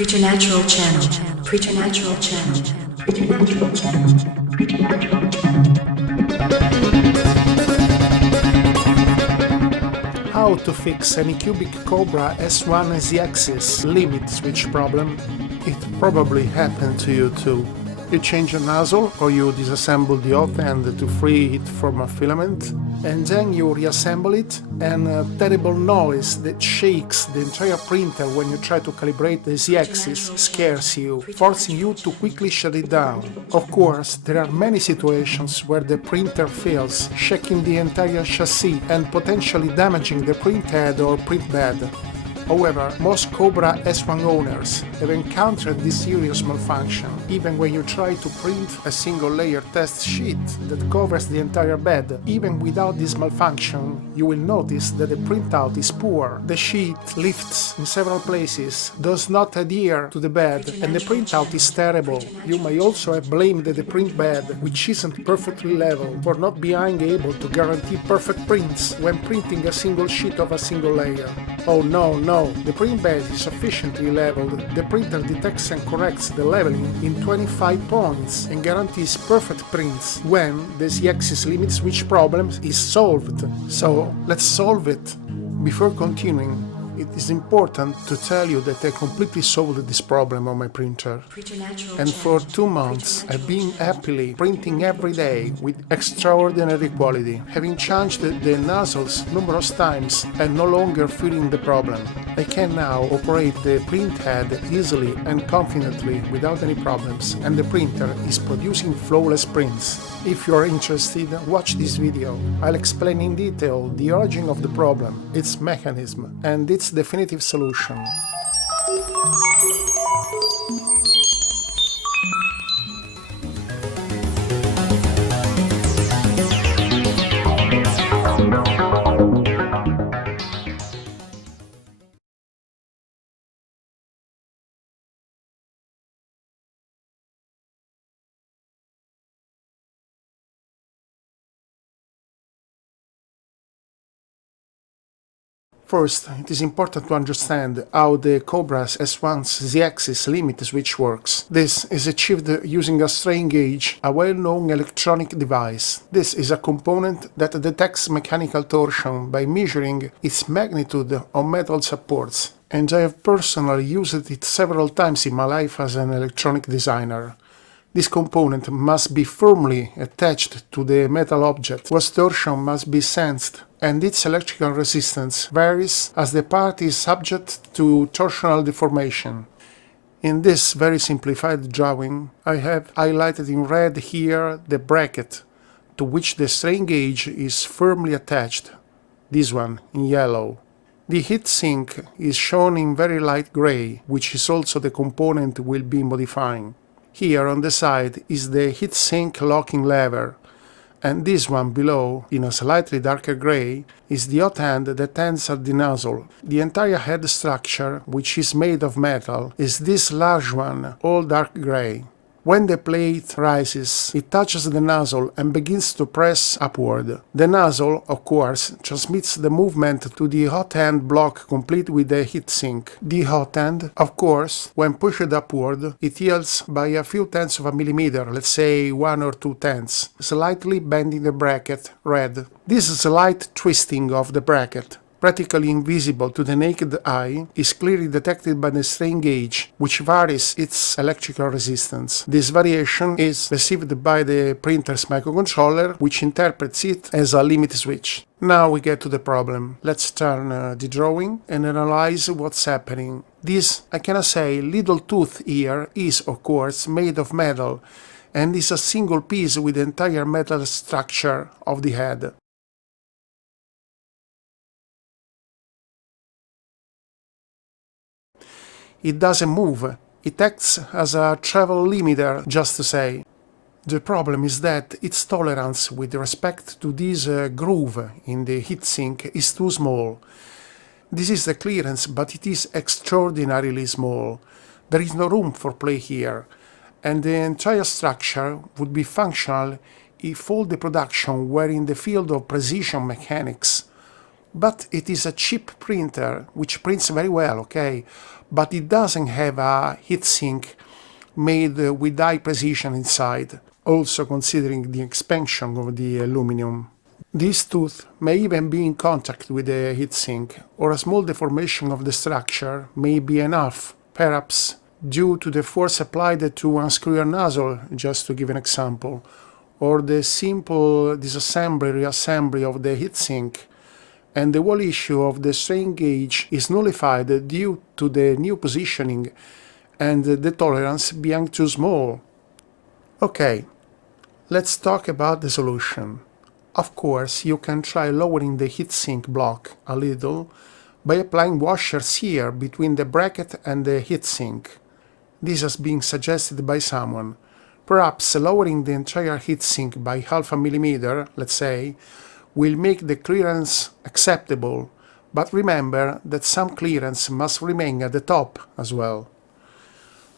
Preternatural channel. Preternatural channel. Preternatural channel. Preternatural channel. How to fix Anycubic Kobra S1 Z-Axys limit switch problem? It probably happened to you too. You change a nozzle or you disassemble the Hotend to free it from a filament, and then you reassemble it, and a terrible noise that shakes the entire printer when you try to calibrate the Z-axis scares you, forcing you to quickly shut it down. Of course, there are many situations where the printer fails, shaking the entire chassis and potentially damaging the print head or print bed. However, most Kobra S1 owners have encountered this serious malfunction, even when you try to print a single layer test sheet that covers the entire bed. Even without this malfunction, you will notice that the printout is poor. The sheet lifts in several places, does not adhere to the bed, and the printout is terrible. You may also have blamed the print bed, which isn't perfectly level, for not being able to guarantee perfect prints when printing a single sheet of a single layer. Oh no, the print bed is sufficiently leveled. The printer detects and corrects the leveling in 25 points and guarantees perfect prints when the Z-axis limit switch problem is solved. So let's solve it. Before continuing, it is important to tell you that I completely solved this problem on my printer. And for 2 months I've been happily printing every day with extraordinary quality, having changed the nozzles numerous times and no longer feeling the problem. I can now operate the print head easily and confidently without any problems, and the printer is producing flawless prints. If you are interested, watch this video. I'll explain in detail the origin of the problem, its mechanism, and its definitive solution. First, it is important to understand how the Kobra S1's Z-axis limit switch works. This is achieved using a strain gauge, a well-known electronic device. This is a component that detects mechanical torsion by measuring its magnitude on metal supports, and I have personally used it several times in my life as an electronic designer. This component must be firmly attached to the metal object, whose torsion must be sensed, and its electrical resistance varies as the part is subject to torsional deformation. In this very simplified drawing, I have highlighted in red here the bracket to which the strain gauge is firmly attached, this one in yellow. The heatsink is shown in very light gray, which is also the component we'll be modifying. Here on the side is the heatsink locking lever, and this one below, in a slightly darker gray, is the Hotend that ends at the nozzle. The entire head structure, which is made of metal, is this large one, all dark gray. When the plate rises, it touches the nozzle and begins to press upward. The nozzle, of course, transmits the movement to the Hotend block complete with the heatsink. The Hotend, of course, when pushed upward, it yields by a few tenths of a millimeter, let's say 1 or 2 tenths, slightly bending the bracket red. This slight twisting of the bracket, practically invisible to the naked eye, is clearly detected by the strain gauge, which varies its electrical resistance. This variation is received by the printer's microcontroller, which interprets it as a limit switch. Now we get to the problem. Let's turn the drawing and analyze what's happening. This, I cannot say, little tooth here is, of course, made of metal, and is a single piece with the entire metal structure of the head. It doesn't move, it acts as a travel limiter, just to say. The problem is that its tolerance with respect to this groove in the heatsink is too small. This is the clearance, but it is extraordinarily small. There is no room for play here, and the entire structure would be functional if all the production were in the field of precision mechanics. But it is a cheap printer, which prints very well, okay? but it doesn't have a heatsink made with high precision inside, also considering the expansion of the aluminum. This tooth may even be in contact with the heatsink, or a small deformation of the structure may be enough, perhaps due to the force applied to unscrew a nozzle, just to give an example, or the simple disassembly-reassembly of the heatsink, and the whole issue of the strain gauge is nullified due to the new positioning and the tolerance being too small. Okay, let's talk about the solution. Of course, you can try lowering the heatsink block a little by applying washers here between the bracket and the heatsink. This has been suggested by someone. Perhaps lowering the entire heatsink by half a millimeter, let's say, will make the clearance acceptable, but remember that some clearance must remain at the top as well.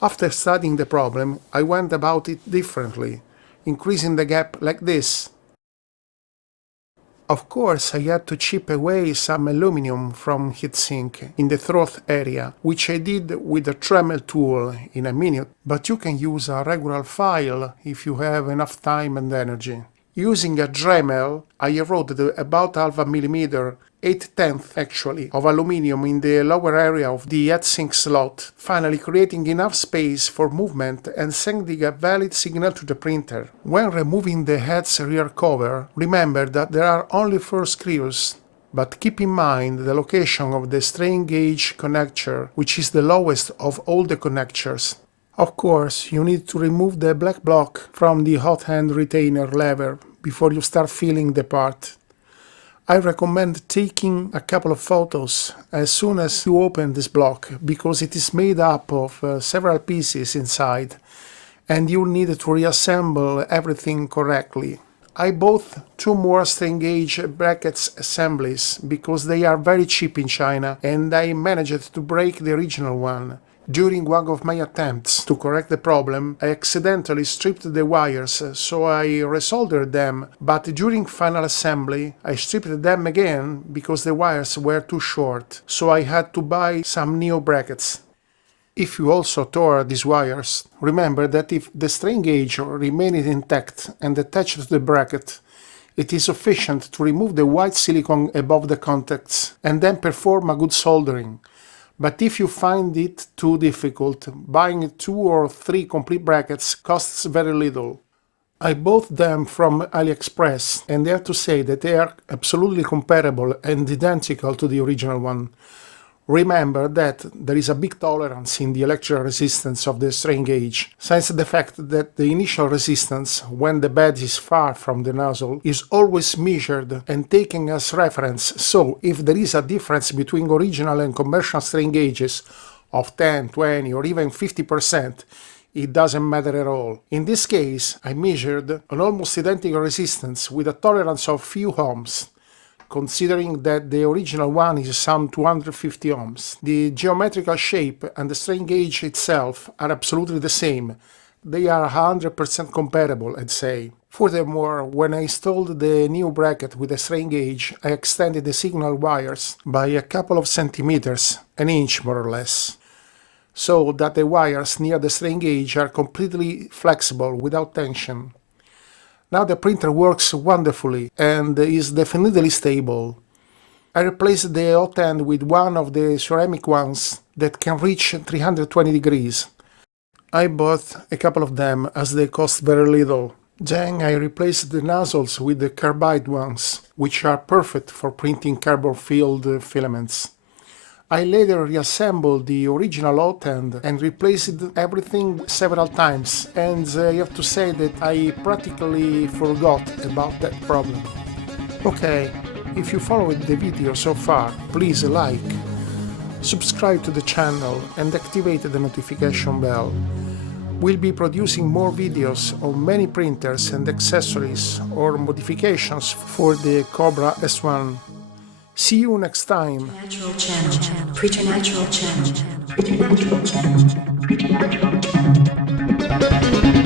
After studying the problem, I went about it differently, increasing the gap like this. Of course, I had to chip away some aluminum from heatsink in the throat area, which I did with a Dremel tool in a minute, but you can use a regular file if you have enough time and energy. Using a Dremel, I eroded about half a millimeter, 8/10 actually, of aluminium in the lower area of the heatsink slot, finally creating enough space for movement and sending a valid signal to the printer. When removing the head's rear cover, remember that there are only 4 screws, but keep in mind the location of the strain gauge connector, which is the lowest of all the connectors. Of course, you need to remove the black block from the Hotend retainer lever before you start filling the part. I recommend taking a couple of photos as soon as you open this block, because it is made up of several pieces inside and you need to reassemble everything correctly. I bought 2 more strain gauge brackets assemblies because they are very cheap in China, and I managed to break the original one. During one of my attempts to correct the problem, I accidentally stripped the wires, so I resoldered them, but during final assembly I stripped them again because the wires were too short, so I had to buy some new brackets. If you also tore these wires, remember that if the strain gauge remained intact and attached to the bracket, it is sufficient to remove the white silicone above the contacts and then perform a good soldering. But if you find it too difficult, buying 2 or 3 complete brackets costs very little. I bought them from AliExpress, and I have to say that they are absolutely comparable and identical to the original one. Remember that there is a big tolerance in the electrical resistance of the strain gauge, since the fact that the initial resistance, when the bed is far from the nozzle, is always measured and taken as reference, so if there is a difference between original and commercial strain gauges of 10, 20 or even 50%, it doesn't matter at all. In this case, I measured an almost identical resistance with a tolerance of few ohms, considering that the original one is some 250 ohms. The geometrical shape and the strain gauge itself are absolutely the same. They are 100% comparable, I'd say. Furthermore, when I installed the new bracket with the strain gauge, I extended the signal wires by a couple of centimeters, an inch more or less, so that the wires near the strain gauge are completely flexible without tension. Now the printer works wonderfully and is definitely stable. I replaced the Hotend with one of the ceramic ones that can reach 320 degrees. I bought a couple of them as they cost very little. Then I replaced the nozzles with the carbide ones, which are perfect for printing carbon-filled filaments. I later reassembled the original Hotend and replaced everything several times, and I have to say that I practically forgot about that problem. Okay, if you followed the video so far, please like, subscribe to the channel and activate the notification bell. We'll be producing more videos on many printers and accessories or modifications for the Kobra S1. See you next time. Natural channel. Preternatural channel. Preternatural channel. Preternatural channel.